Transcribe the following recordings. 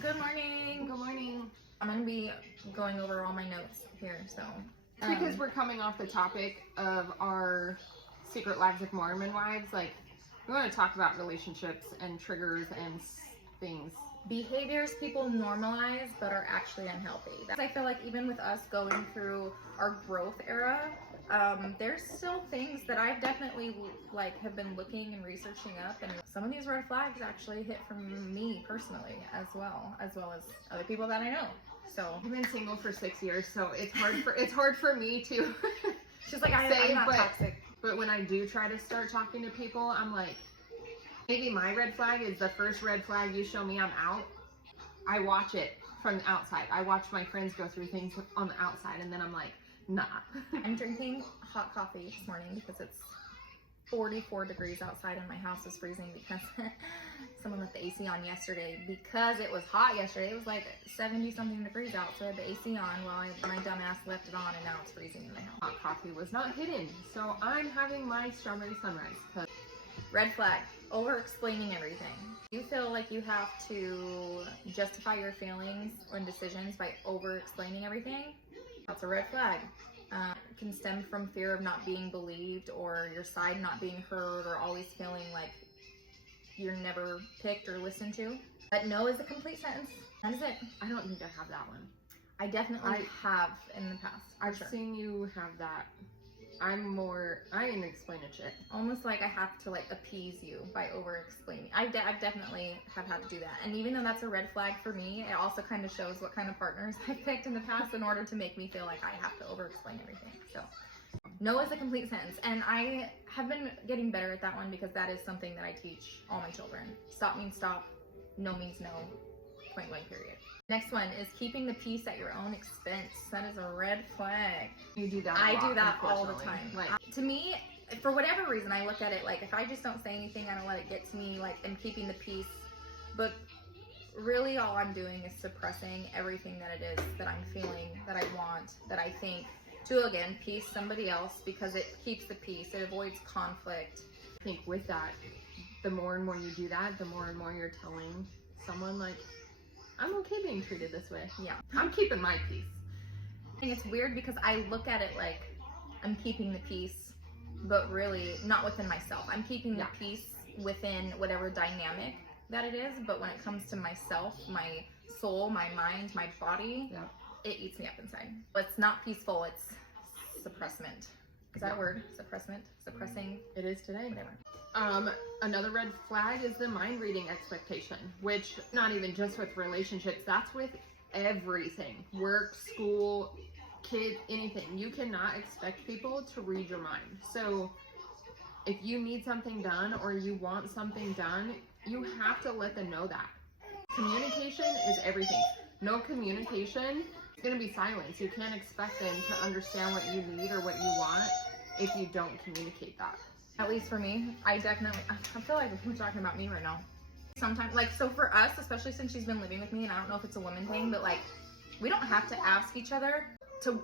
Good morning. Good morning. I'm going to be going over all my notes here, so. Because we're coming off the topic of our Secret Lives of Mormon Wives, like, we want to talk about relationships and triggers and things. Behaviors people normalize but are actually unhealthy. I feel like even with us going through our growth era, there's still things that I've definitely have been looking and researching up, and some of these red flags actually hit from me personally as well as other people that I know. So I've been single for 6 years, so it's hard for me to she's like, say, I'm not toxic. But when I do try to start talking to people, I'm like, maybe my red flag is the first red flag you show me, I'm out. I watch it from the outside. I watch my friends go through things on the outside, and then I'm like, nah. I'm drinking hot coffee this morning because it's 44 degrees outside and my house is freezing because someone left the AC on yesterday because it was hot yesterday. It was like 70 something degrees out, so I had the AC on while my dumbass left it on, and now it's freezing in my house. Hot coffee was not hidden, so I'm having my strawberry sunrise. Red flag, over explaining everything. You feel like you have to justify your feelings and decisions by over explaining everything? That's a red flag. It can stem from fear of not being believed or your side not being heard or always feeling like you're never picked or listened to. But no is a complete sentence. That is it. I don't think I have that one. I definitely have in the past. I've seen you have that. I ain't explaining shit. Almost like I have to appease you by over explaining. I definitely have had to do that. And even though that's a red flag for me, it also kind of shows what kind of partners I've picked in the past in order to make me feel like I have to over explain everything. So no is a complete sentence. And I have been getting better at that one because that is something that I teach all my children. Stop means stop. No means no. Point blank period. Next one is keeping the peace at your own expense. That is a red flag. You do that I do that all the time. To me, for whatever reason, I look at it if I just don't say anything, I don't let it get to me, I'm keeping the peace. But really all I'm doing is suppressing everything that it is that I'm feeling, that I want, that I think, to again, peace somebody else, because it keeps the peace. It avoids conflict. I think with that, the more and more you do that, the more and more you're telling someone I'm okay being treated this way. Yeah. I'm keeping my peace. And it's weird because I look at it like I'm keeping the peace, but really not within myself. I'm keeping the peace within whatever dynamic that it is, but when it comes to myself, my soul, my mind, my body, it eats me up inside. It's not peaceful, it's suppressment. Is that a word? Suppressment? Suppressing? It is today. Whatever. Another red flag is the mind reading expectation, which not even just with relationships, that's with everything. Work, school, kids, anything. You cannot expect people to read your mind. So if you need something done or you want something done, you have to let them know that. Communication is everything. No communication, it's going to be silence. You can't expect them to understand what you need or what you want if you don't communicate that. At least for me, I feel like we're talking about me right now. Sometimes, so for us, especially since she's been living with me, and I don't know if it's a woman thing, but we don't have to ask each other to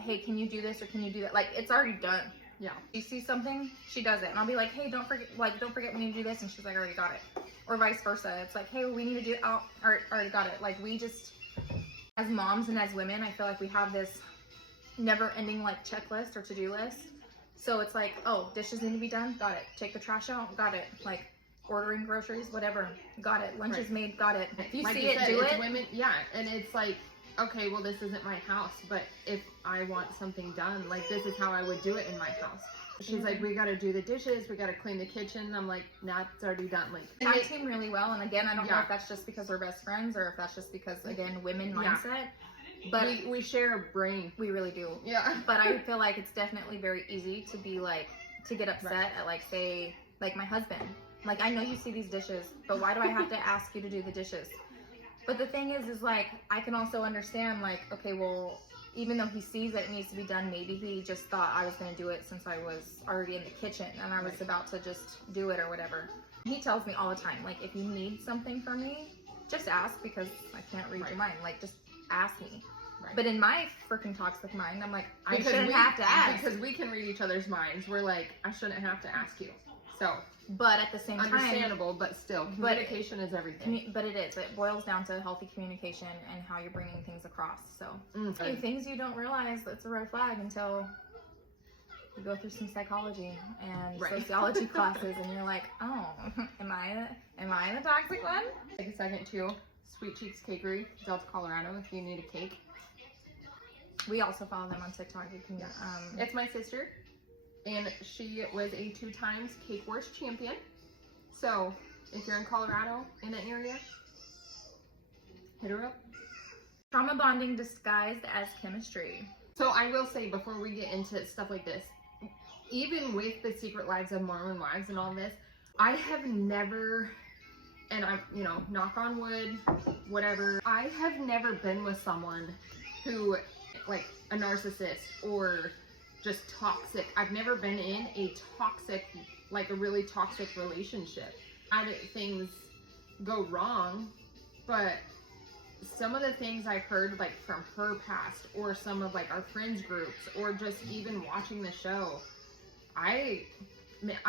hey, can you do this or can you do that? It's already done. Yeah. She sees something, she does it, and I'll be like, hey, don't forget we need to do this, and she's like, I already got it. Or vice versa. It's like, hey, we need to do it. Oh, already got it. We just, as moms and as women, I feel like we have this never-ending checklist or to-do list. So it's oh, dishes need to be done, got it. Take the trash out, got it. Ordering groceries, whatever, got it. Lunch is made, got it. If you see it, do it. Women, and it's okay, well, this isn't my house, but if I want something done, this is how I would do it in my house. She's like, we gotta do the dishes, we gotta clean the kitchen. I'm like, nah, it's already done. Tag team really well, and again, I don't know if that's just because we're best friends or if that's just because, again, women mindset. But we share a brain. We really do. Yeah. But I feel like it's definitely very easy to be to get upset at say, my husband. I know you see these dishes, but why do I have to ask you to do the dishes? But the thing is I can also understand, okay, well, even though he sees that it needs to be done, maybe he just thought I was going to do it since I was already in the kitchen and I was about to just do it or whatever. He tells me all the time, if you need something from me, just ask, because I can't read your mind. Just ask me. Right. But in my freaking toxic mind, I'm I shouldn't have to ask. Because we can read each other's minds. We're I shouldn't have to ask you. So, But at the same time, understandable, but still, communication is everything. but it is. It boils down to healthy communication and how you're bringing things across. So, Mm-hmm. things you don't realize that's a red flag until you go through some psychology and Right. sociology classes, and you're like, oh, am I the toxic one? Take a second too. Sweet Cheeks Cakery, Delta, Colorado. If you need a cake, We also follow them on TikTok. You can, it's my sister, and she was a 2 times Cake Wars champion. So if you're in Colorado in that area, hit her up. trauma bonding disguised as chemistry. So I will say before we get into stuff like this, even with the Secret Lives of Mormon Wives and all this, I have never, and I'm, knock on wood, whatever, I have never been with someone who, like, a narcissist or just toxic. I've never been in a toxic, like a really toxic relationship. How did things go wrong? But some of the things I've heard, like, from her past or some of, like, our friends groups or just even watching the show, I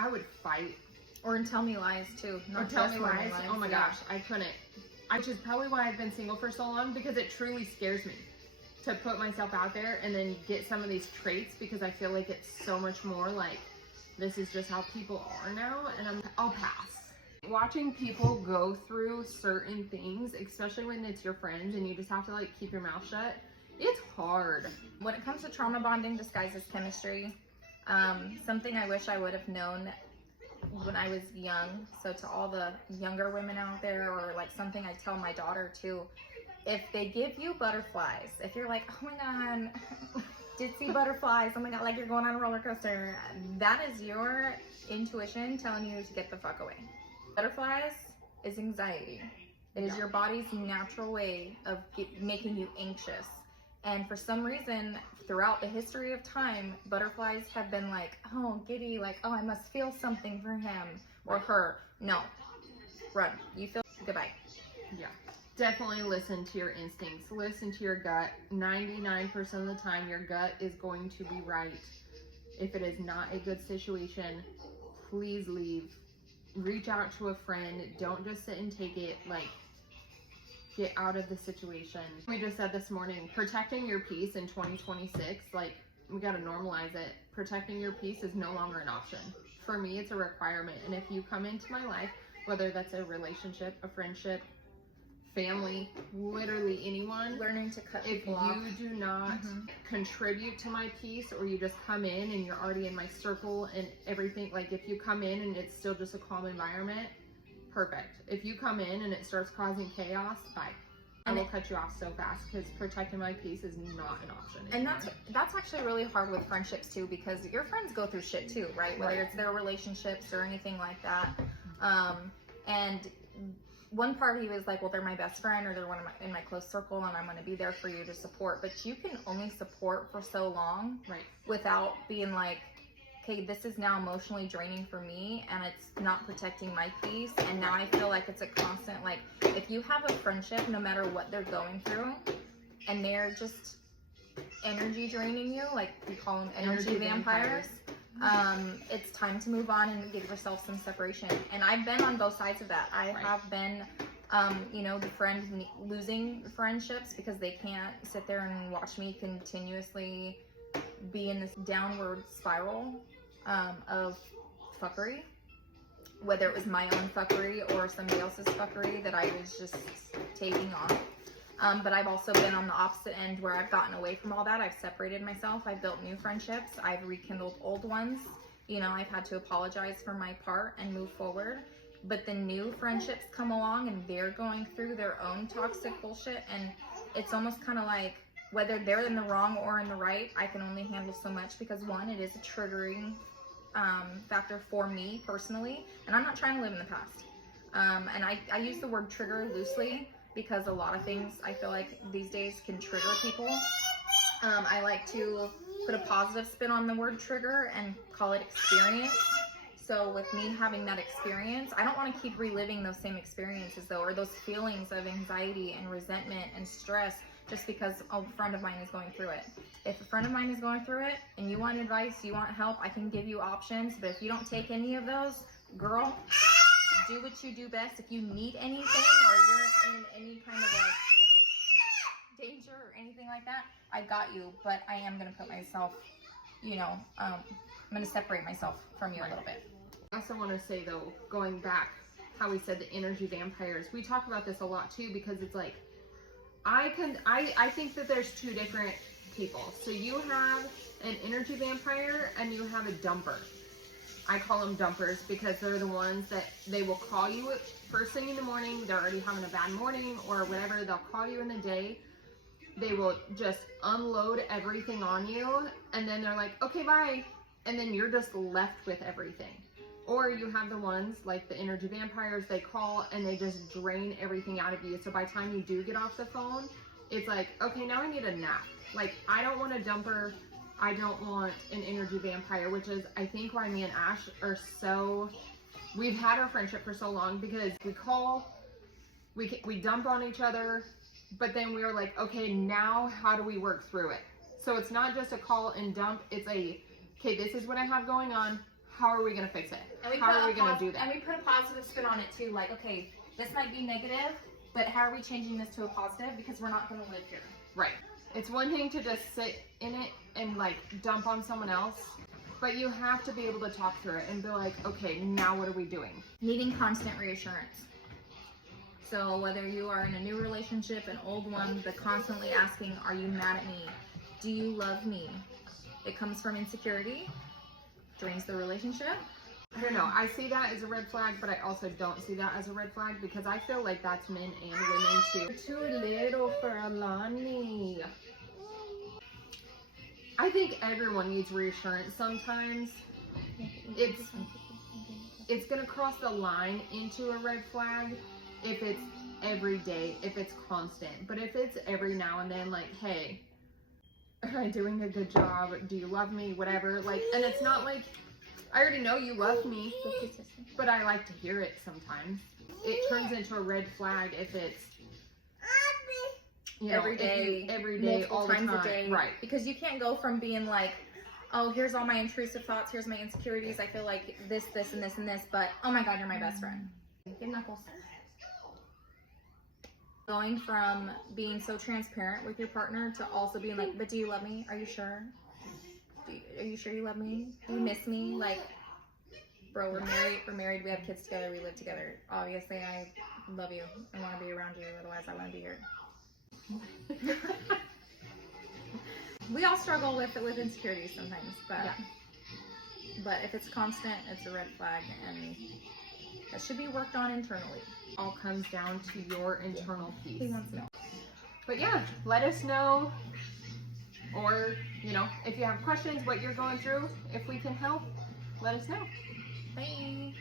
would fight. Or in Tell Me Lies, too. Or Not Tell just Me Tell Lies. Oh my yeah. gosh, I couldn't. Which is probably why I've been single for so long, because it truly scares me to put myself out there and then get some of these traits, because I feel like it's so much more like, this is just how people are now, and I'll pass. Watching people go through certain things, especially when it's your friends and you just have to, like, keep your mouth shut, it's hard. When it comes to trauma bonding disguised as chemistry, something I wish I would have known when I was young. So to all the younger women out there, or like something I tell my daughter too, if they give you butterflies, if you're like, oh my God, did see butterflies, oh my God, like you're going on a roller coaster, that is your intuition telling you to get the fuck away. Butterflies is anxiety. It is Yeah. your body's natural way of making you anxious. And for some reason, throughout the history of time, butterflies have been like, oh, giddy, like, oh, I must feel something for him or her. No. Run. You feel, goodbye. Yeah. Definitely listen to your instincts. Listen to your gut. 99% of the time, your gut is going to be right. If it is not a good situation, please leave. Reach out to a friend. Don't just sit and take it. Like, get out of the situation. We just said this morning, protecting your peace in 2026, like, we gotta normalize it. Protecting your peace is no longer an option. For me, it's a requirement. And if you come into my life, whether that's a relationship, a friendship, family, literally anyone, Learning to cut if people off. you do not contribute to my peace, or you just come in and you're already in my circle and everything, like if you come in and it's still just a calm environment, perfect. If you come in and it starts causing chaos, bye. I will cut you off so fast, because protecting my peace is not an option anymore. And that's actually really hard with friendships too, because your friends go through shit too, right? Whether Right. it's their relationships or anything like that. And one part he was like, well, they're my best friend, or they're one of in my close circle, and I'm going to be there for you to support. But you can only support for so long, Right. without being like, okay, this is now emotionally draining for me, and it's not protecting my peace. And now I feel like it's a constant, like, if you have a friendship, no matter what they're going through, and they're just energy draining you, like we call them energy vampires, it's time to move on and give yourself some separation. And I've been on both sides of that. I Right. have been, the friend losing friendships because they can't sit there and watch me continuously be in this downward spiral of fuckery, whether it was my own fuckery or somebody else's fuckery that I was just taking on. But I've also been on the opposite end, where I've gotten away from all that. I've separated myself. I've built new friendships. I've rekindled old ones. I've had to apologize for my part and move forward. But the new friendships come along, and they're going through their own toxic bullshit. And it's almost kind of like, whether they're in the wrong or in the right, I can only handle so much, because one, it is a triggering factor for me personally, and I'm not trying to live in the past. And I use the word trigger loosely, because a lot of things I feel like these days can trigger people. I like to put a positive spin on the word trigger and call it experience. So with me having that experience, I don't want to keep reliving those same experiences though, or those feelings of anxiety and resentment and stress, just because a friend of mine is going through it. If a friend of mine is going through it and you want advice, you want help, I can give you options. But if you don't take any of those, girl, do what you do best. If you need anything or you're in any kind of like danger or anything like that, I got you. But I am gonna put myself, you know, I'm gonna separate myself from you a little bit. I also want to say though, going back, how we said the energy vampires, we talk about this a lot too, because it's like, I think that there's two different people. So you have an energy vampire and you have a dumper. I call them dumpers because they're the ones that they will call you first thing in the morning. They're already having a bad morning or whatever. They'll call you in the day. They will just unload everything on you. And then they're like, okay, bye. And then you're just left with everything. Or you have the ones like the energy vampires, they call and they just drain everything out of you. So by the time you do get off the phone, it's like, okay, now I need a nap. Like, I don't want a dumper. I don't want an energy vampire, which is, I think, why me and Ash are so, we've had our friendship for so long, because we call, we dump on each other, but then we were like, okay, now how do we work through it? So it's not just a call and dump, it's a, okay, this is what I have going on. How are we going to fix it? How are we going to do that? And we put a positive spin on it too. Like, okay, this might be negative, but how are we changing this to a positive? Because we're not going to live here. Right. It's one thing to just sit in it and like dump on someone else, but you have to be able to talk through it and be like, okay, now what are we doing? Needing constant reassurance. So whether you are in a new relationship, an old one, but constantly asking, are you mad at me? Do you love me? It comes from insecurity, drains the relationship. I don't know. I see that as a red flag, but I also don't see that as a red flag, because I feel like that's men and women too. Too little for Alani. I think everyone needs reassurance sometimes. It's gonna cross the line into a red flag if it's every day, if it's constant. But if it's every now and then, like, hey, am I doing a good job? Do you love me? Whatever. Like, and it's not like, I already know you love me, but I like to hear it sometimes. It turns into a red flag if it's, you know, every day, multiple all times the time. a day. Right. Because you can't go from being like, oh, here's all my intrusive thoughts, here's my insecurities, I feel like this, this, and this, and this, but oh my God, you're my best friend. Give knuckles. Going from being so transparent with your partner to also being like, but do you love me? Are you sure? Are you sure you love me? Do you miss me? Like, bro, we're married, we have kids together, we live together. Obviously, I love you. I want to be around you, otherwise I wouldn't be here. We all struggle with insecurities sometimes, but yeah. But if it's constant, it's a red flag, and that should be worked on internally. All comes down to your internal He peace. wants to know. But yeah, let us know, or, you know, if you have questions, what you're going through, if we can help, let us know. Bye.